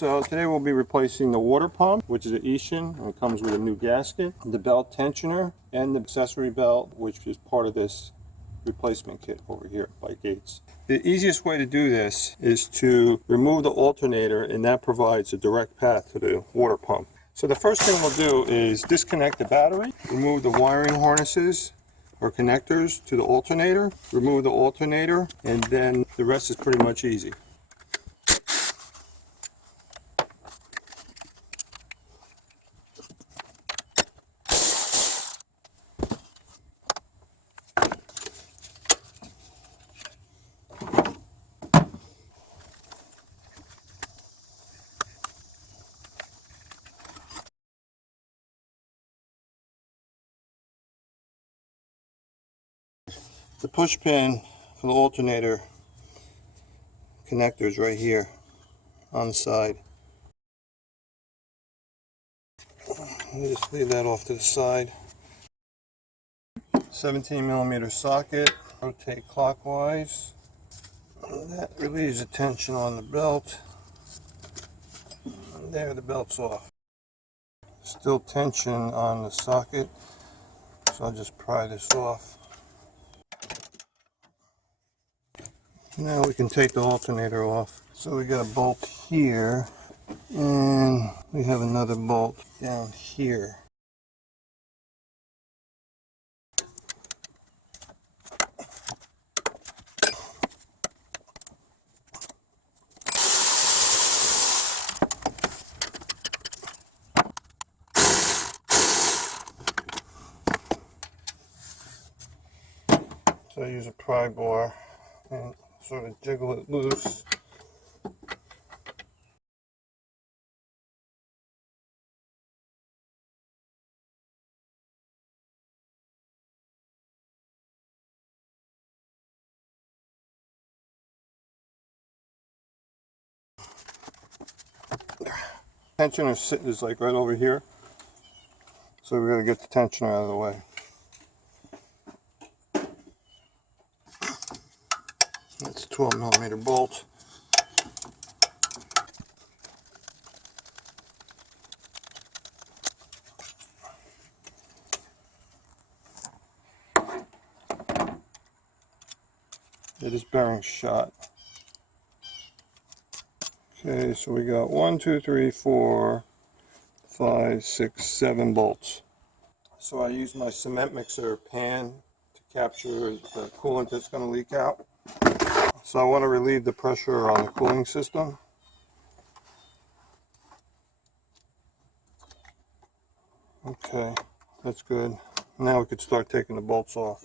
So today we'll be replacing the water pump, which is an Eshin, and it comes with a new gasket, the belt tensioner, and the accessory belt, which is part of this replacement kit over here by Gates. The easiest way to do this is to remove the alternator, and that provides a direct path to the water pump. So the first thing we'll do is disconnect the battery, remove the wiring harnesses or connectors to the alternator, remove the alternator, and then the rest is pretty much easy. The push pin for the alternator connector is right here on the side. We'll just leave that off to the side. 17mm socket, rotate clockwise. That relieves the tension on the belt. And there, the belt's off. Still tension on the socket, so I'll just pry this off. Now we can take the alternator off. So we got a bolt here, and we have another bolt down here. So I use a pry bar and sort of jiggle it loose. Tensioner is like right over here, so we gotta get the tensioner out of the way. That's a 12mm bolt. It is bearing shot. Okay, so we got 1, 2, 3, 4, 5, 6, 7 bolts. So I use my cement mixer pan to capture the coolant that's going to leak out. So I want to relieve the pressure on the cooling system. Okay, that's good. Now we could start taking the bolts off.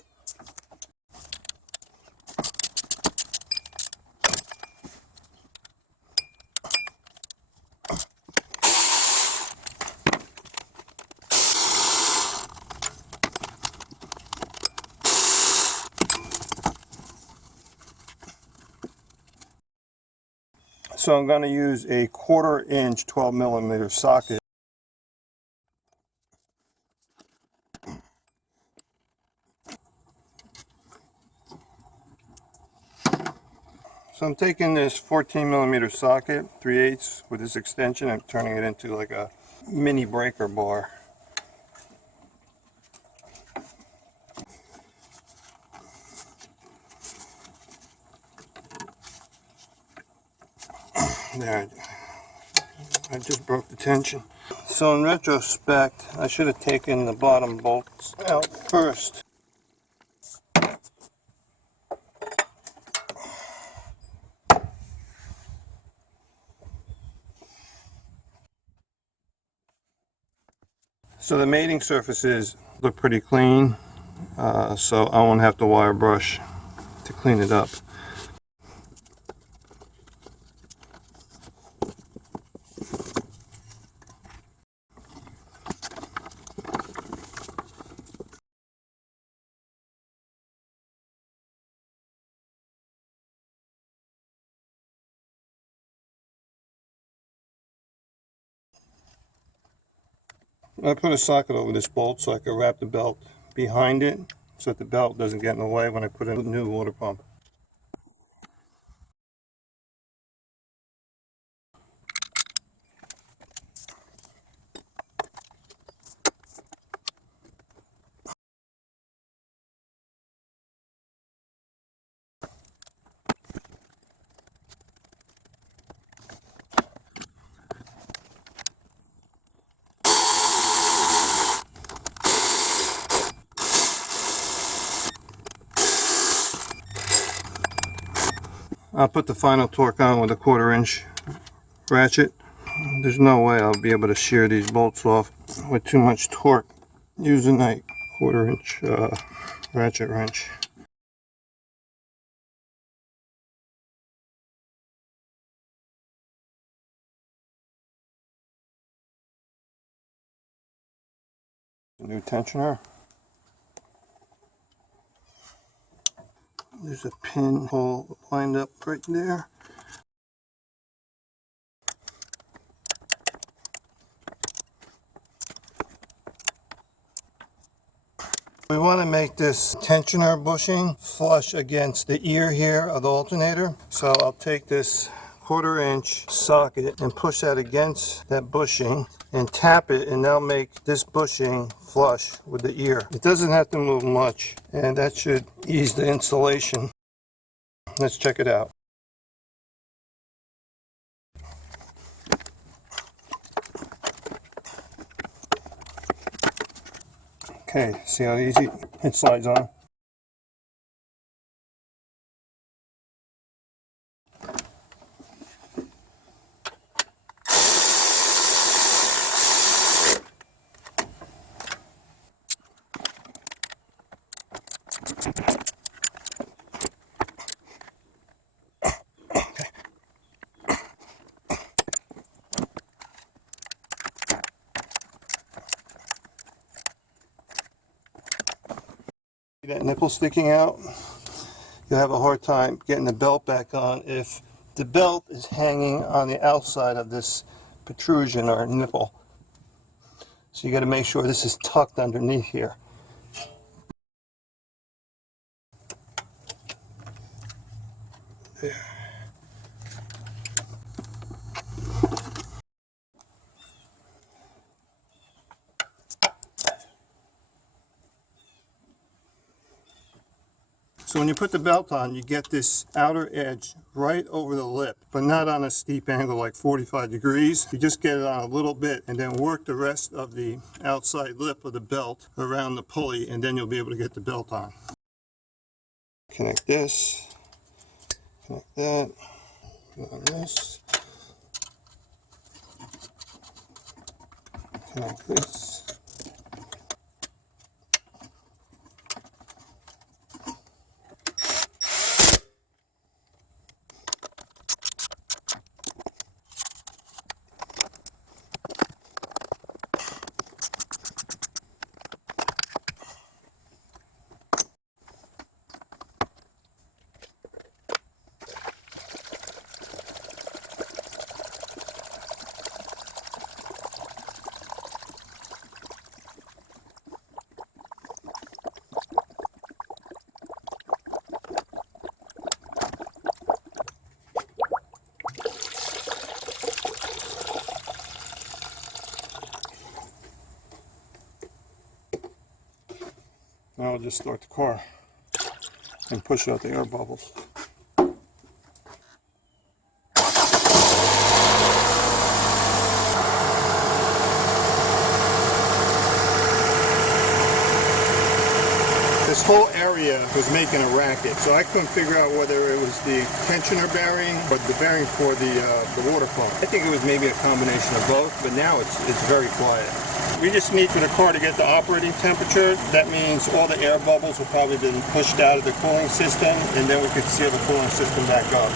So I'm going to use a 1/4 inch 12mm socket. So I'm taking this 14mm socket, 3/8 with this extension, and turning it into like a mini breaker bar. There, I just broke the tension. So in retrospect, I should have taken the bottom bolts out first. So the mating surfaces look pretty clean, so I won't have to wire brush to clean it up. I put a socket over this bolt so I can wrap the belt behind it so that the belt doesn't get in the way when I put in a new water pump. I'll put the final torque on with a 1/4 inch ratchet. There's no way I'll be able to shear these bolts off with too much torque using a 1/4 inch ratchet wrench. New tensioner. There's a pinhole lined up right there. We want to make this tensioner bushing flush against the ear here of the alternator. So I'll take this 1/4 inch socket and push that against that bushing and tap it, and that'll make this bushing flush with the ear. It doesn't have to move much, and that should ease the installation. Let's check it out. Okay, see how easy it slides on? That nipple sticking out, you'll have a hard time getting the belt back on if the belt is hanging on the outside of this protrusion or nipple. So you got to make sure this is tucked underneath here. There. So when you put the belt on, you get this outer edge right over the lip, but not on a steep angle like 45 degrees. You just get it on a little bit and then work the rest of the outside lip of the belt around the pulley, and then you'll be able to get the belt on. Connect this, connect that, put on this, connect this. Now I'll just start the car and push out the air bubbles. This whole area was making a racket, so I couldn't figure out whether it was the tensioner bearing or the bearing for the water pump. I think it was maybe a combination of both, but now it's very quiet. We just need for the car to get the operating temperature. That means all the air bubbles will probably been pushed out of the cooling system, and then we could seal the cooling system back up.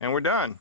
And we're done.